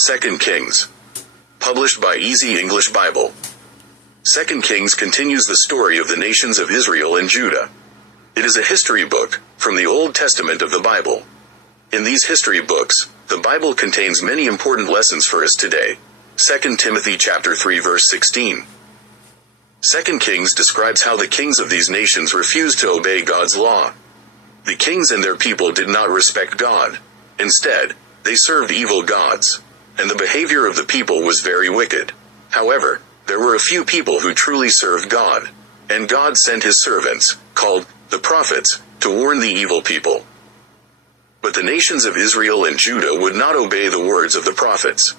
2 Kings. Published by Easy English Bible. 2 Kings continues the story of the nations of Israel and Judah. It is a history book, from the Old Testament of the Bible. In these history books, the Bible contains many important lessons for us today. 2 Timothy chapter 3 verse 16. 2 Kings describes how the kings of these nations refused to obey God's law. The kings and their people did not respect God. Instead, they served evil gods, and the behavior of the people was very wicked. However, there were a few people who truly served God, and God sent his servants, called the prophets, to warn the evil people. But the nations of Israel and Judah would not obey the words of the prophets.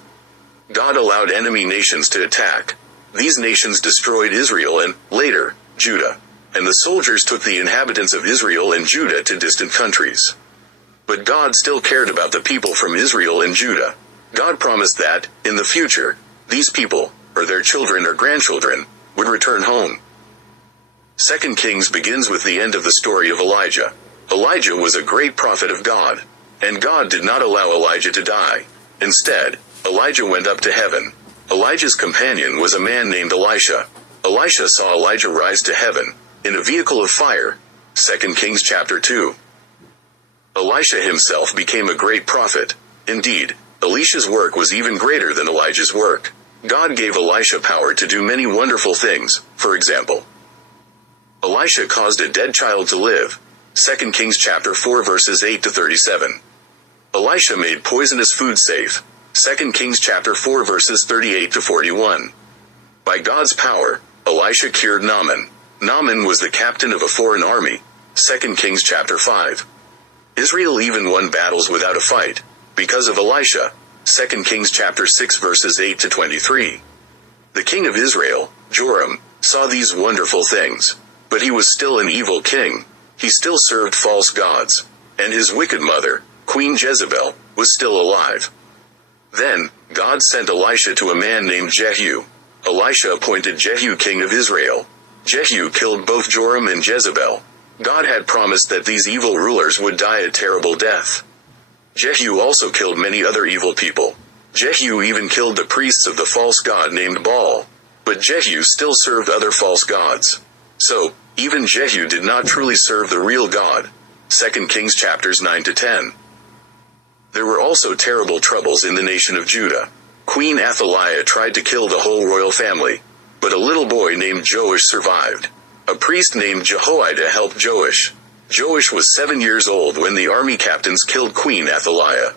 God allowed enemy nations to attack. These nations destroyed Israel and, later, Judah, and the soldiers took the inhabitants of Israel and Judah to distant countries. But God still cared about the people from Israel and Judah. God promised that, in the future, these people, or their children or grandchildren, would return home. 2 Kings begins with the end of the story of Elijah. Elijah was a great prophet of God, and God did not allow Elijah to die. Instead, Elijah went up to heaven. Elijah's companion was a man named Elisha. Elisha saw Elijah rise to heaven, in a vehicle of fire. 2 Kings chapter 2. Elisha himself became a great prophet. Indeed, Elisha's work was even greater than Elijah's work. God gave Elisha power to do many wonderful things. For example, Elisha caused a dead child to live. 2 Kings chapter 4 verses 8 to 37. Elisha made poisonous food safe. 2 Kings chapter 4 verses 38 to 41. By God's power, Elisha cured Naaman. Naaman was the captain of a foreign army. 2 Kings chapter 5. Israel even won battles without a fight, because of Elisha. 2 Kings chapter 6 verses 8 to 23. The king of Israel, Joram, saw these wonderful things, but he was still an evil king. He still served false gods, and his wicked mother, Queen Jezebel, was still alive. Then, God sent Elisha to a man named Jehu. Elisha appointed Jehu king of Israel. Jehu killed both Joram and Jezebel. God had promised that these evil rulers would die a terrible death. Jehu also killed many other evil people. Jehu even killed the priests of the false god named Baal. But Jehu still served other false gods. So, even Jehu did not truly serve the real God. 2 Kings chapters 9 to 10. There were also terrible troubles in the nation of Judah. Queen Athaliah tried to kill the whole royal family, but a little boy named Joash survived. A priest named Jehoiada helped Joash. Joash was 7 years old when the army captains killed Queen Athaliah.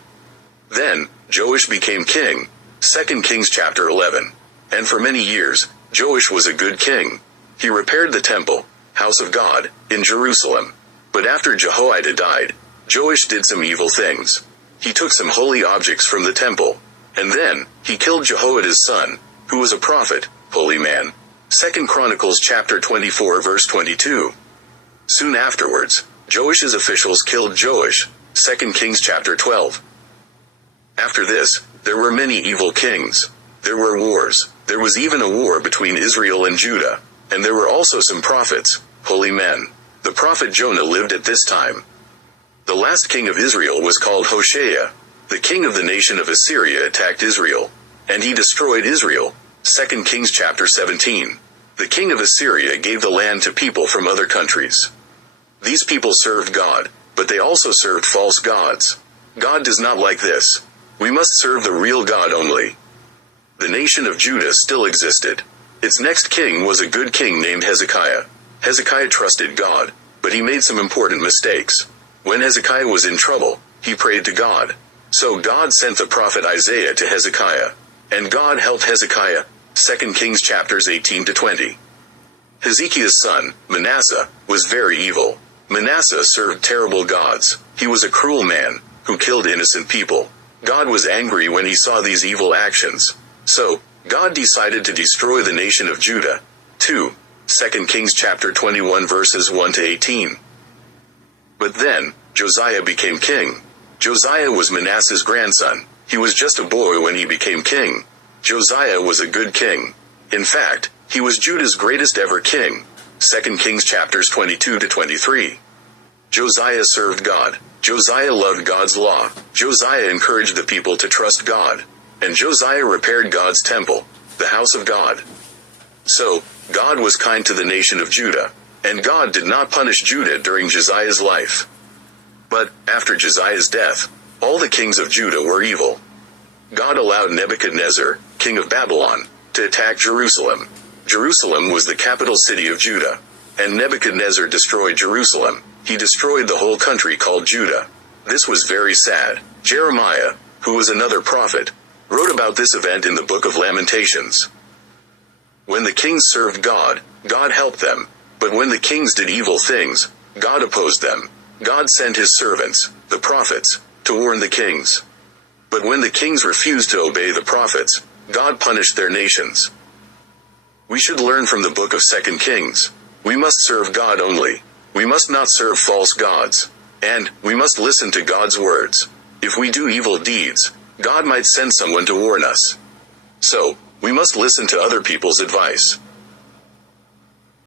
Then, Joash became king. 2 Kings chapter 11. And for many years, Joash was a good king. He repaired the temple, house of God, in Jerusalem. But after Jehoiada died, Joash did some evil things. He took some holy objects from the temple, and then, he killed Jehoiada's son, who was a prophet, holy man. 2 Chronicles chapter 24 verse 22. Soon afterwards, Joash's officials killed Joash. 2 Kings chapter 12. After this, there were many evil kings. There were wars. There was even a war between Israel and Judah. And there were also some prophets, holy men. The prophet Jonah lived at this time. The last king of Israel was called Hoshea. The king of the nation of Assyria attacked Israel, and he destroyed Israel. 2 Kings chapter 17. The king of Assyria gave the land to people from other countries. These people served God, but they also served false gods. God does not like this. We must serve the real God only. The nation of Judah still existed. Its next king was a good king named Hezekiah. Hezekiah trusted God, but he made some important mistakes. When Hezekiah was in trouble, he prayed to God. So God sent the prophet Isaiah to Hezekiah, and God helped Hezekiah. 2 Kings chapters 18 to 20. Hezekiah's son, Manasseh, was very evil. Manasseh served terrible gods. He was a cruel man, who killed innocent people. God was angry when he saw these evil actions. So, God decided to destroy the nation of Judah. 2 Kings chapter 21 verses 1 to 18. But then, Josiah became king. Josiah was Manasseh's grandson. He was just a boy when he became king. Josiah was a good king. In fact, he was Judah's greatest ever king. 2 Kings chapters 22 to 23. Josiah served God. Josiah loved God's law. Josiah encouraged the people to trust God. and Josiah repaired God's temple, the house of God. So, God was kind to the nation of Judah, and God did not punish Judah during Josiah's life. But, after Josiah's death, all the kings of Judah were evil. God allowed Nebuchadnezzar, king of Babylon, to attack Jerusalem. Jerusalem was the capital city of Judah, and Nebuchadnezzar destroyed Jerusalem. He destroyed the whole country called Judah. This was very sad. Jeremiah, who was another prophet, wrote about this event in the book of Lamentations. When the kings served God, God helped them. But when the kings did evil things, God opposed them. God sent his servants, the prophets, to warn the kings. But when the kings refused to obey the prophets, God punished their nations. We should learn from the book of 2 Kings. We must serve God only. We must not serve false gods. And, we must listen to God's words. If we do evil deeds, God might send someone to warn us. So, we must listen to other people's advice.